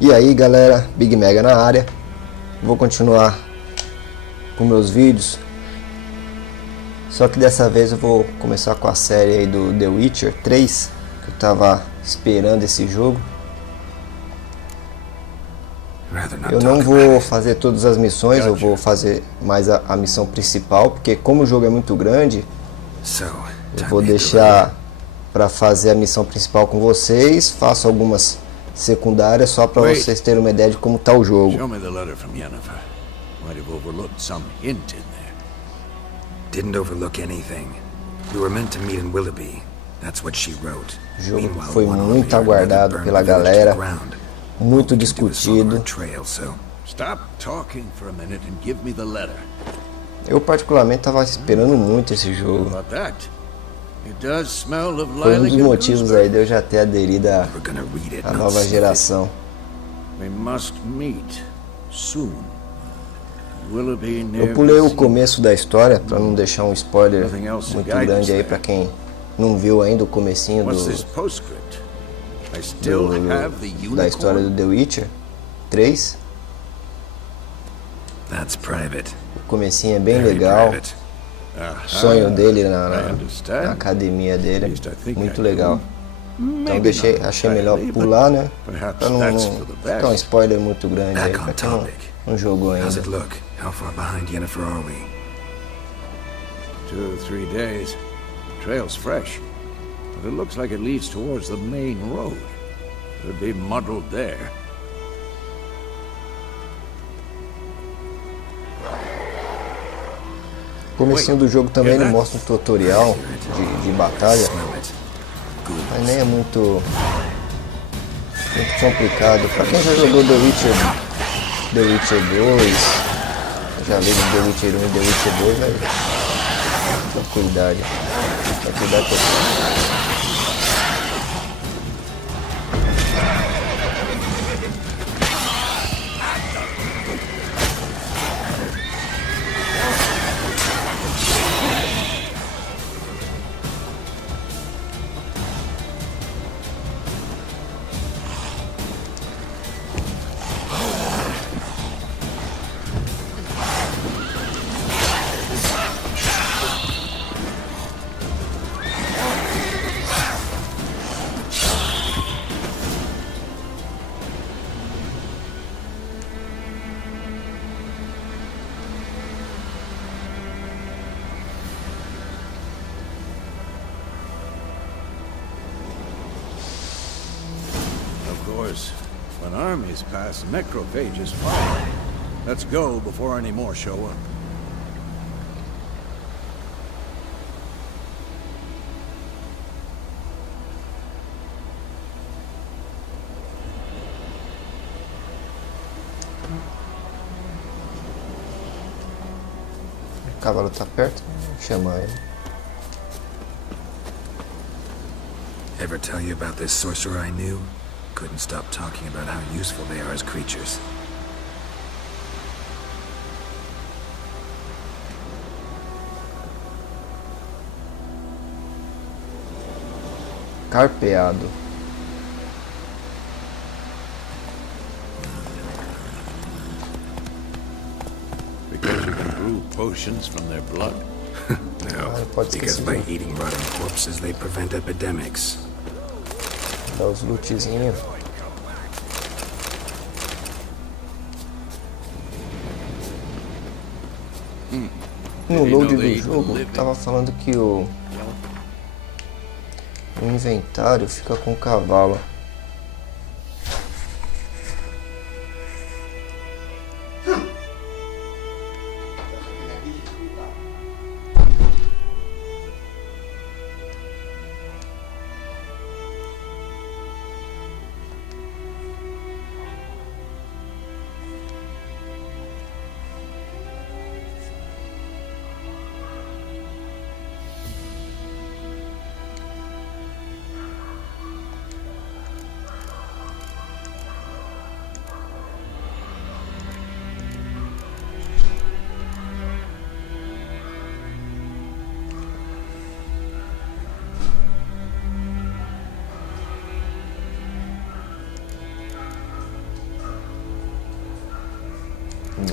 E aí galera, Big Mega na área. Vou continuar com meus vídeos, só que dessa vez eu vou começar com a série aí do The Witcher 3, que eu tava esperando esse jogo. Eu não vou fazer todas as missões, eu vou fazer mais a missão principal, porque como o jogo é muito grande, eu vou deixar para fazer a missão principal com vocês, faço algumas secundárias só para vocês terem uma ideia de como tá o jogo. Didn't overlook anything. We were meant to meet in Willoughby. That's what she wrote. O jogo foi muito aguardado pela galera, muito discutido. Eu particularmente estava esperando muito esse jogo. Foi um dos motivos aí de eu já ter aderido à nova geração. Eu pulei o começo da história para não deixar um spoiler muito grande aí para quem não viu ainda o comecinho da história do The Witcher 3. O comecinho é bem legal. O sonho dele na academia dele é muito legal. Então achei melhor pular, né? Pra não ficar um spoiler muito grande aí pra quem não jogou ainda. How far behind Yennefer are we? 2 or 3 days. The trail's fresh, but it looks like it leads towards the main road. Could be muddled there. O comecinho do jogo também ele mostra um tutorial de batalha, mas nem é muito complicado. Pra quem já jogou The Witcher 2, já veio The Witcher 1 e The Witcher 2, vai tranquilidade. Tranquilidade total. When armies pass, necrophages follow. Let's go before any more show up. O cavalo tá perto, vou chamar ele. Ever tell you about this sorcerer I knew? Couldn't stop talking about how useful they are as creatures. Carpeado. Because you can brew potions from their blood? No, because by eating rotten corpses they prevent epidemics. Dá os lootzinhos. No load do jogo tava falando que o inventário fica com o cavalo.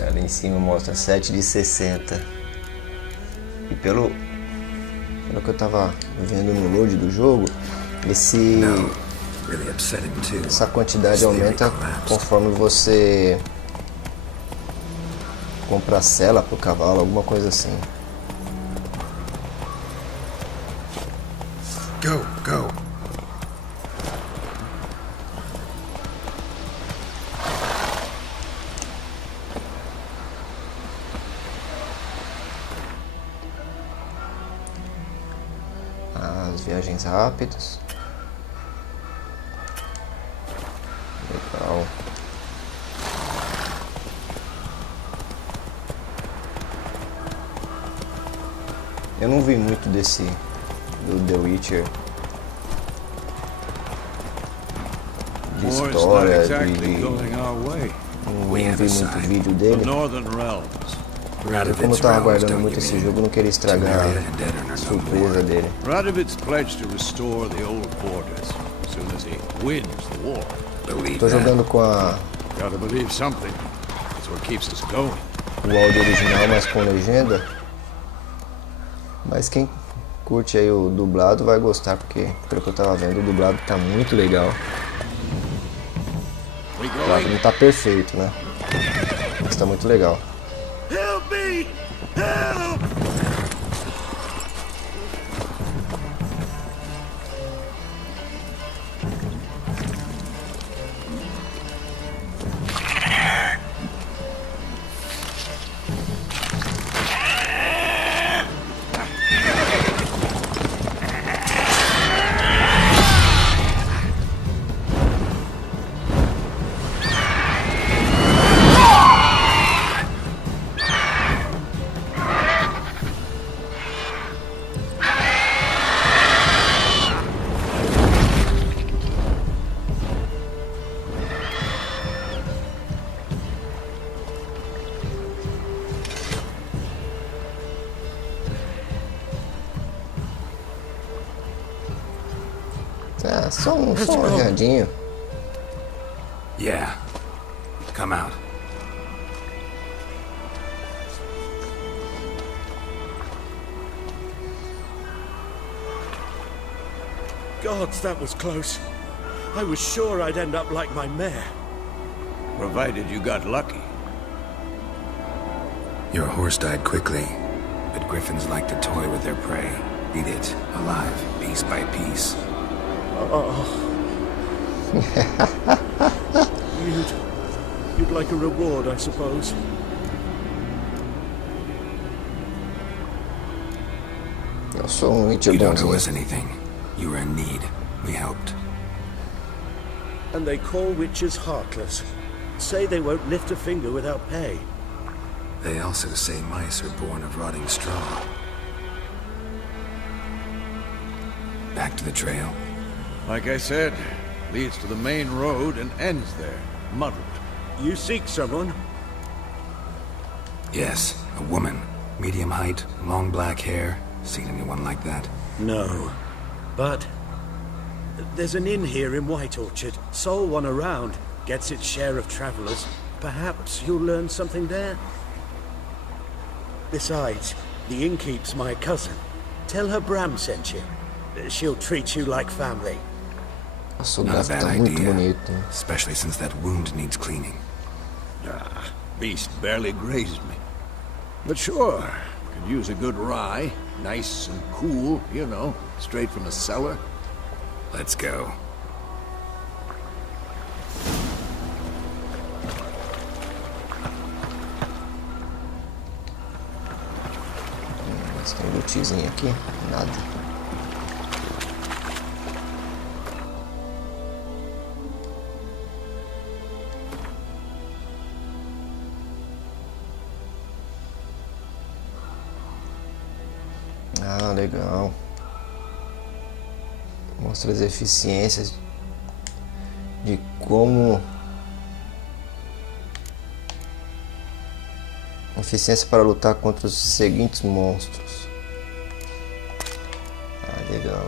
Ali em cima mostra 7 de 60. E pelo que eu tava vendo no load do jogo, essa quantidade aumenta conforme você compra a sela pro cavalo, alguma coisa assim. Go. As viagens rápidas. Legal. Eu não vi muito do The Witcher, de história, não vi muito vídeo dele. Como eu tava aguardando muito esse jogo, não queria estragar a surpresa dele. Tô jogando com o áudio original, mas com legenda. Mas quem curte aí o dublado vai gostar, porque pelo que eu tava vendo, o dublado tá muito legal. Claro, não tá perfeito, né? Mas tá muito legal. Help me! Help! Ah, só um olhadinho. Yeah. Come out. Gods, that was close. I was sure I'd end up like my mare. Provided you got lucky. Your horse died quickly, but griffins like to toy with their prey. Eat it, alive, piece by piece. You'd like a reward, I suppose. Eu sou Witcher You don't owe bonzinho. us anything. You were in need. We helped. And they call witches heartless. Say they won't lift a finger without pay. They also say mice are born of rotting straw. Back to the trail. Like I said, leads to the main road and ends there, muddled. You seek someone? Yes, a woman. Medium height, long black hair. Seen anyone like that? No. But there's an inn here in White Orchard. Sole one around. Gets its share of travelers. Perhaps you'll learn something there? Besides, the innkeep's my cousin. Tell her Bram sent you. She'll treat you like family. Nossa, o Not a gato bad tá muito idea. bonito. Especially since that wound needs cleaning. Beast barely grazed me. But sure, could use a good rye. Nice and cool, you know, straight from the cellar. Let's go. Mas tem lootzinho aqui? Nada. Ah, legal. Mostra as eficiências de como... Eficiência para lutar contra os seguintes monstros. Ah, legal.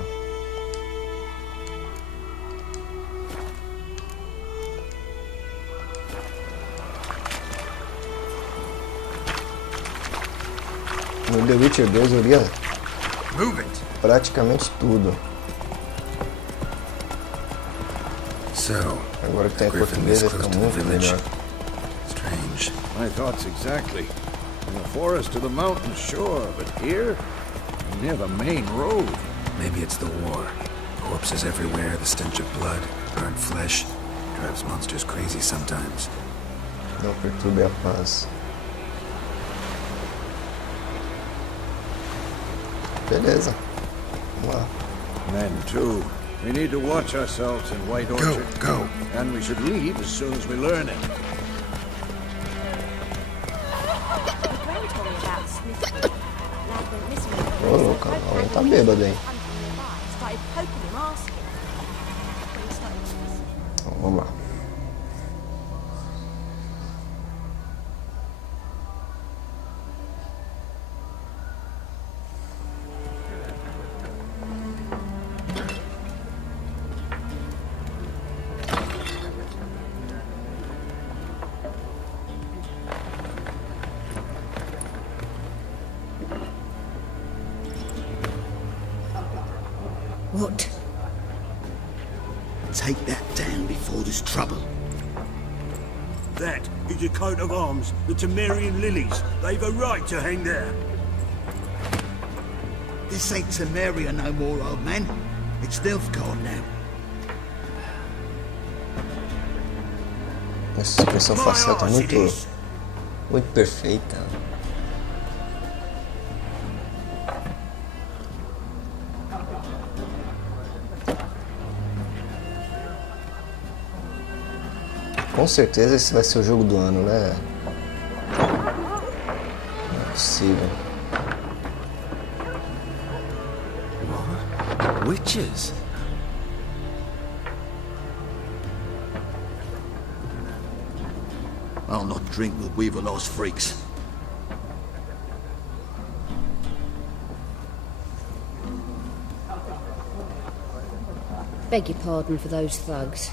No The Witcher 2 eu lia praticamente tudo. Agora que tá em português vai ficar muito melhor. Strange. My thoughts exactly. In the forest to the mountain, sure, but here, near the main road. Maybe it's the war. Corpses everywhere, the stench of blood, burnt flesh. Drives monsters crazy sometimes. Não perturbe a paz. Beleza. Vamos lá. Men, too. We need to watch ourselves in White Orchard. Go. And we should leave as soon as we learn it. Ô, louco, alguém tá bêbado aí. Então, vamos lá. What? Take that down before there's trouble. That is a coat of arms, the Temerian lilies. They've a right to hang there. This ain't Temeria no more, old man. It's Nilfgaard now. Essa expressão facial tá muito perfeita. Com certeza esse vai ser o jogo do ano, né? Não é possível. What? Witches? I'll not drink with Weaverlaw's freaks. Beg your pardon for those thugs.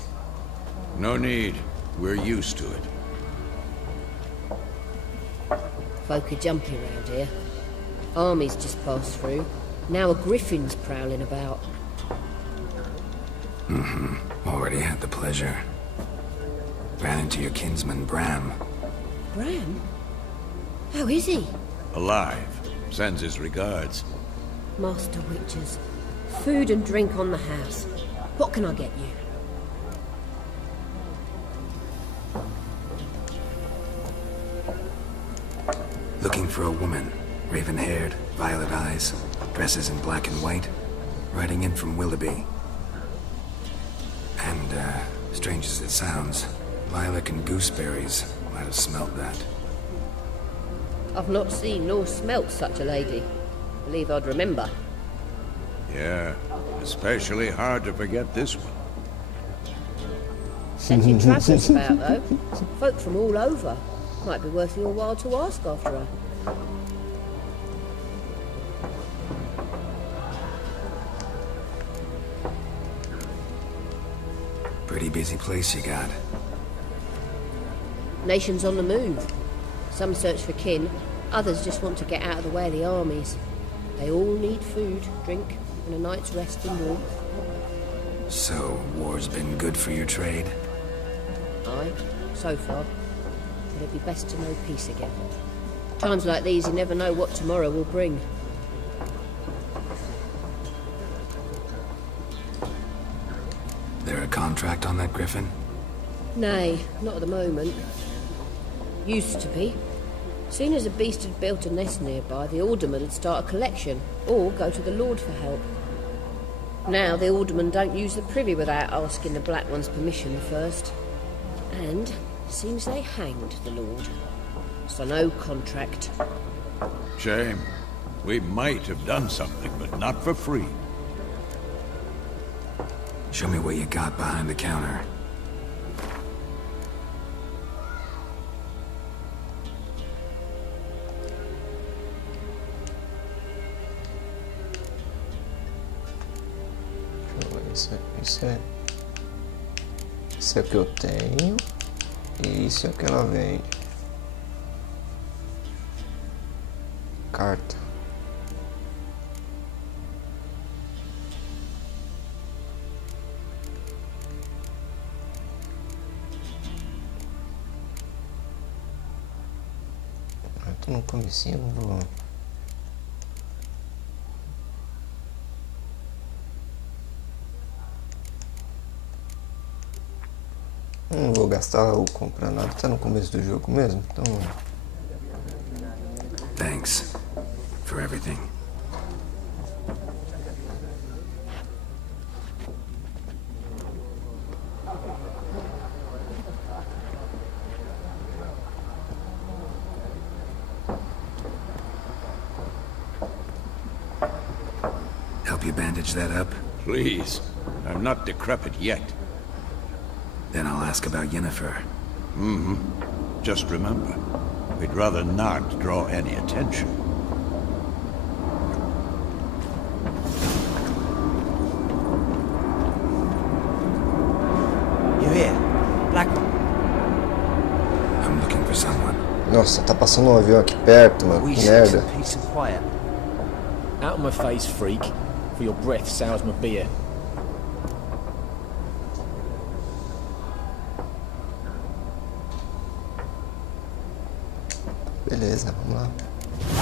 No need. We're used to it. Folk are jumpy around here. Armies just passed through. Now a griffin's prowling about. Already had the pleasure. Ran into your kinsman, Bram. Bram? How is he? Alive. Sends his regards. Master Witches. Food and drink on the house. What can I get you? Looking for a woman. Raven-haired, violet eyes, dresses in black and white. Riding in from Willoughby. And, strange as it sounds, lilac and gooseberries might have smelt that. I've not seen nor smelt such a lady. Believe I'd remember. Yeah, especially hard to forget this one. Plenty of travellers about, though. Folk from all over. Might be worth your while to ask after her. Pretty busy place you got. Nations on the move. Some search for kin, others just want to get out of the way of the armies. They all need food, drink, and a night's rest and warmth. So, war's been good for your trade? Aye, so far. But it'd be best to know peace again. Times like these, you never know what tomorrow will bring. There a contract on that griffin? Nay, not at the moment. Used to be. Soon as a beast had built a nest nearby, the alderman would start a collection, or go to the Lord for help. Now the aldermen don't use the privy without asking the Black One's permission first. And seems they hanged the Lord. So no contract. Shame. We might have done something, but not for free. Show me what you got behind the counter. Isso é o que eu tenho. E isso é o que ela vende. Carta. aqui no comecinho, não vou gastar ou comprar nada, tá no começo do jogo mesmo, então... Thanks for everything. Help you bandage that up? Please. I'm not decrepit yet. Then I'll ask about Yennefer. Mm-hmm. Just remember, we'd rather not draw any attention. You here? Black... I'm looking for someone. Nossa, tá passando um avião aqui perto, mano. Que merda. Peace and quiet. Out of my face, freak. For your breath sours my beer. Beleza, vamos lá.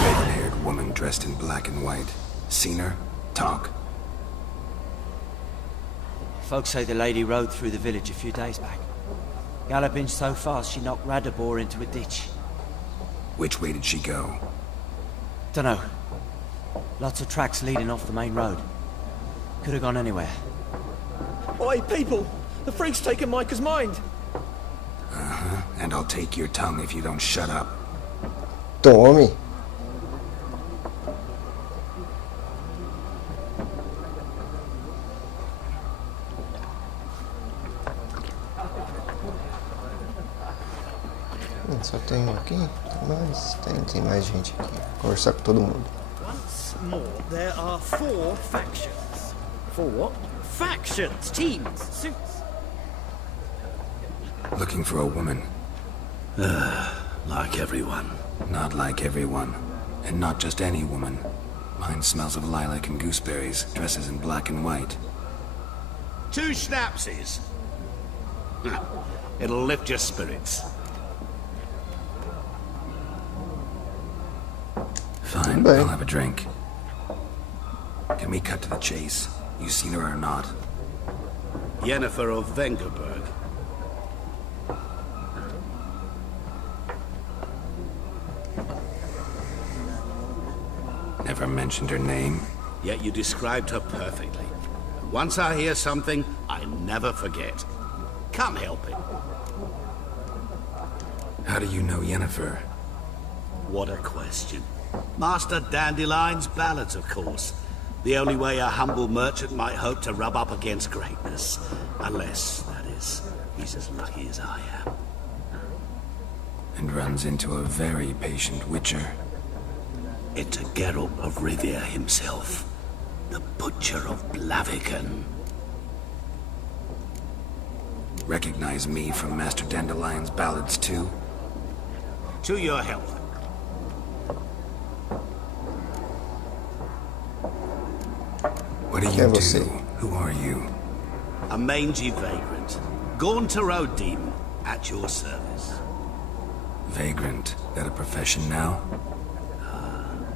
Red-haired woman dressed in black and white. Seen her? Talk. Folks say the lady rode through the village a few days back. Galloping so fast she knocked Radabor into a ditch. Which way did she go? Dunno. Lots of tracks leading off the main road. Could have gone anywhere. Oi, people! The freak's taken Micah's mind! Uh-huh. And I'll take your tongue if you don't shut up. Tome! Só tem um aqui, mas tem mais gente aqui. Vou conversar com todo mundo. Once more, there are 4 factions. 4 what? Factions, teams, suits. Looking for a woman. Like everyone. Not like everyone. And not just any woman. Mine smells of lilac and gooseberries, dresses in black and white. 2 schnapsies. It'll lift your spirits. Fine, I'll have a drink. Can we cut to the chase? You seen her or not? Yennefer of Vengerberg. Never mentioned her name. Yet you described her perfectly. Once I hear something, I never forget. Come help it. How do you know Yennefer? What a question. Master Dandelion's ballads, of course. The only way a humble merchant might hope to rub up against greatness. Unless, that is, he's as lucky as I am. And runs into a very patient witcher. Into Geralt of Rivia himself. The Butcher of Blaviken. Recognize me from Master Dandelion's ballads too? To your health. What do you do? Who are you? A mangy vagrant. Gaunter demon at your service. Vagrant? That a profession now?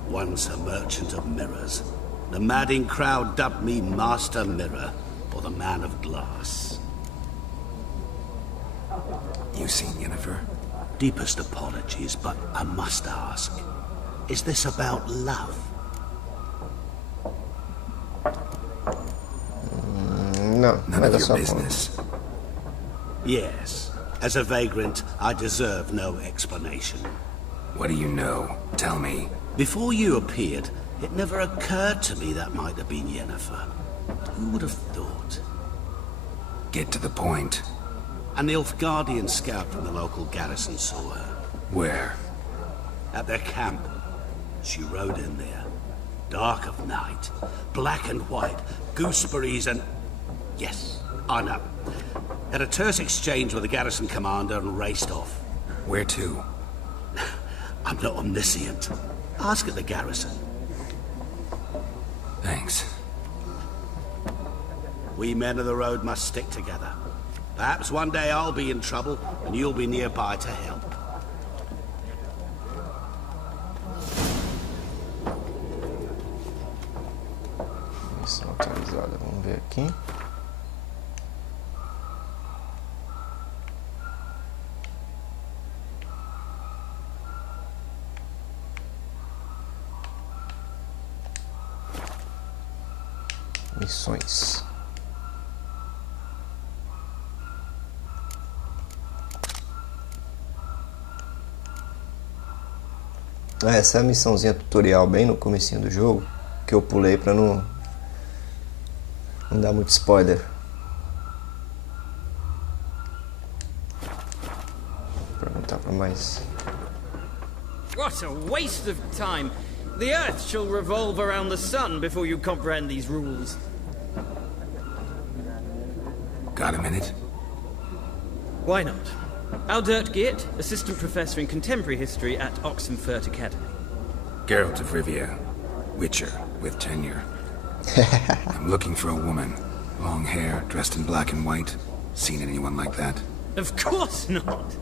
Once a merchant of mirrors. The madding crowd dubbed me Master Mirror, or the Man of Glass. You seen Yennefer? Deepest apologies, but I must ask. Is this about love? No, none of your business. Yes. As a vagrant, I deserve no explanation. What do you know? Tell me. Before you appeared, it never occurred to me that might have been Yennefer. Who would have thought? Get to the point. An Nilfgaardian scout from the local garrison saw her. Where? At their camp. She rode in there. Dark of night. Black and white. Gooseberries and... Yes, I know. Had a terse exchange with the garrison commander and raced off. Where to? I'm not omniscient. Ask at the garrison. Thanks. We men of the road must stick together. Perhaps one day I'll be in trouble and you'll be nearby to help. aqui. Missões. Essa é a missãozinha tutorial bem no comecinho do jogo, que eu pulei pra não dar muito spoiler. Vou perguntar pra mais. What a waste of time! The Earth shall revolve around the sun before you comprehend these rules. Got a minute? Why not? Aldert Geert, Assistant Professor in Contemporary History at Oxenfurt Academy. Geralt of Rivia, Witcher, with tenure. I'm looking for a woman. Long hair, dressed in black and white. Seen anyone like that? Of course not!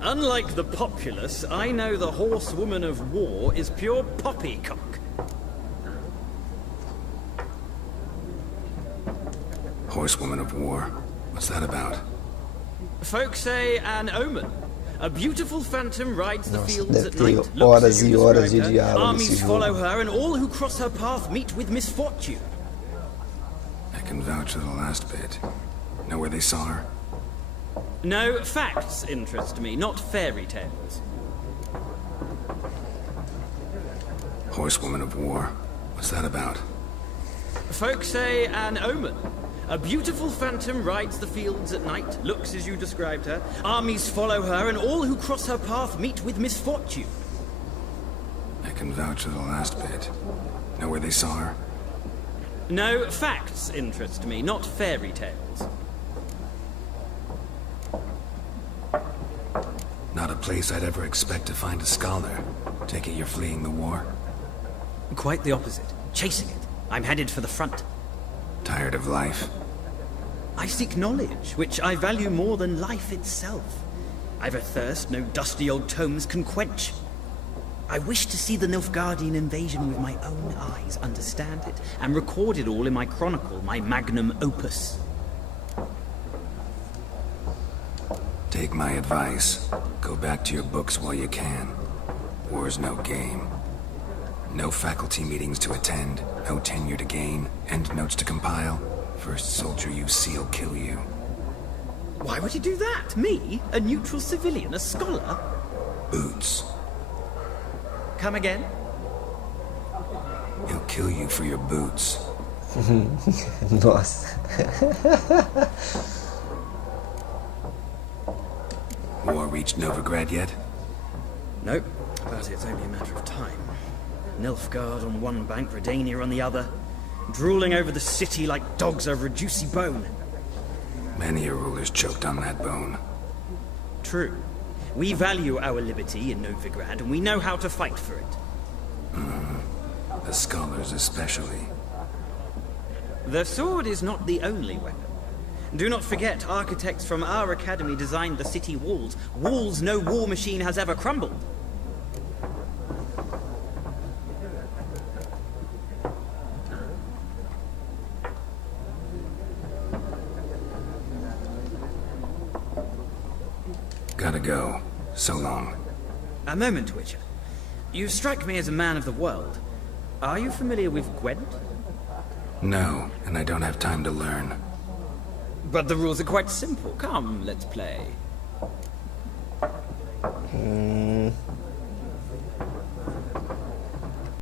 Unlike the populace, I know the horsewoman of war is pure poppycock. Horsewoman of war? What's that about? Folk say an omen. A beautiful phantom rides the fields at deve night, ter looks horas as e you horas de described her, diálogo armies nesse follow jogo. her, and all who cross her path meet with misfortune. I can vouch for the last bit. Know where they saw her? No, facts interest me, not fairy tales. Horsewoman of war. What's that about? Folk say an omen. A beautiful phantom rides the fields at night, looks as you described her. Armies follow her, and all who cross her path meet with misfortune. I can vouch for the last bit. Know where they saw her? No, facts interest me, not fairy tales. Not a place I'd ever expect to find a scholar. Take it you're fleeing the war? Quite the opposite. Chasing it. I'm headed for the front. Tired of life? I seek knowledge, which I value more than life itself. I've a thirst no dusty old tomes can quench. I wish to see the Nilfgaardian invasion with my own eyes, understand it, and record it all in my chronicle, my magnum opus. Take my advice. Go back to your books while you can. War's no game. No faculty meetings to attend, no tenure to gain, endnotes to compile. First soldier you see'll kill you. Why would he do that? Me? A neutral civilian? A scholar? Boots. Come again? He'll kill you for your boots. Nossa. War reached Novigrad yet? Nope, but it's only a matter of time. Nilfgaard on one bank, Redania on the other, drooling over the city like dogs over a juicy bone. Many a ruler's choked on that bone. True. We value our liberty in Novigrad, and we know how to fight for it. The scholars especially. The sword is not the only weapon. Do not forget, architects from our academy designed the city walls. Walls no war machine has ever crumbled. Gotta go. So long. A moment, Witcher. You strike me as a man of the world. Are you familiar with Gwent? No, and I don't have time to learn. But the rules are quite simple. Come, let's play.